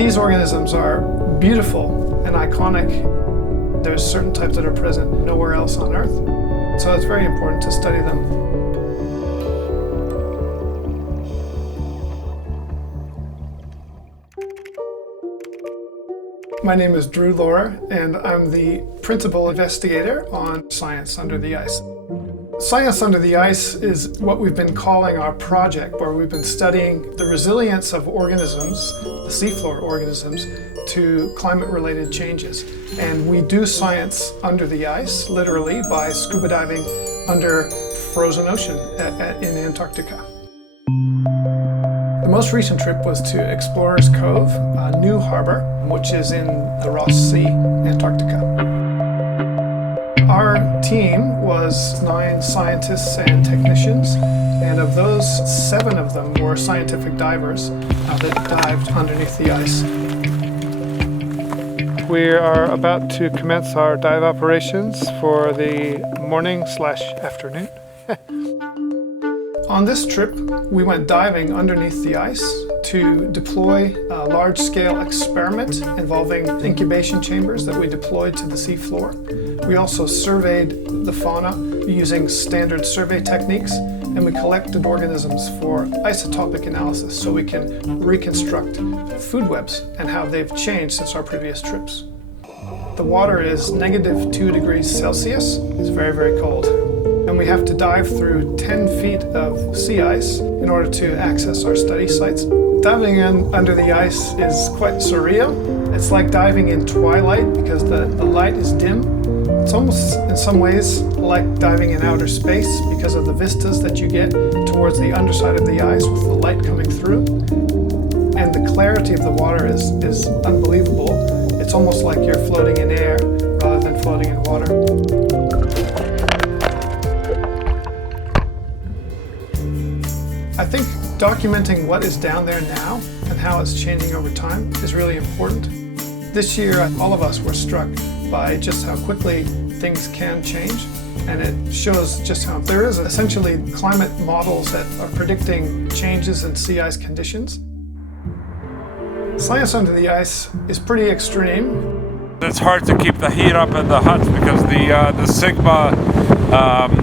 These organisms are beautiful and iconic. There's certain types that are present nowhere else on Earth. So it's very important to study them. My name is Lohrer, and I'm the principal investigator on Science Under the Ice. Science Under the Ice is what we've been calling our project, where we've been studying the resilience of organisms, the seafloor organisms, to climate-related changes. And we do science under the ice, literally, by scuba diving under frozen ocean in Antarctica. The most recent trip was to Explorers Cove, a new harbor, which is in the Ross Sea, Antarctica. Our team was 9 scientists and technicians, and of those, 7 of them were scientific divers that dived underneath the ice. We are about to commence our dive operations for the morning/afternoon. On this trip, we went diving underneath the ice to deploy a large-scale experiment involving incubation chambers that we deployed to the seafloor. We also surveyed the fauna using standard survey techniques, and we collected organisms for isotopic analysis so we can reconstruct food webs and how they've changed since our previous trips. The water is -2 degrees Celsius. It's very, very cold. And we have to dive through 10 feet of sea ice in order to access our study sites. Diving in under the ice is quite surreal. It's like diving in twilight because the light is dim. It's almost, in some ways, like diving in outer space because of the vistas that you get towards the underside of the ice with the light coming through. And the clarity of the water is unbelievable. It's almost like you're floating in air rather than floating in water. I think documenting what is down there now and how it's changing over time is really important. This year, all of us were struck by just how quickly things can change, and it shows just how there is essentially climate models that are predicting changes in sea ice conditions. Science under the ice is pretty extreme. It's hard to keep the heat up in the huts because the Sigma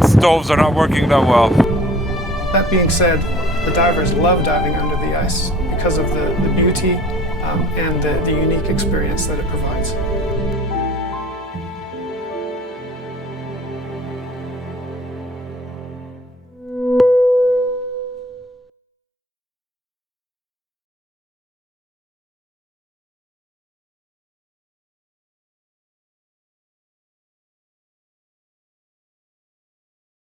stoves are not working that well. That being said, the divers love diving under the ice because of the beauty and the unique experience that it provides.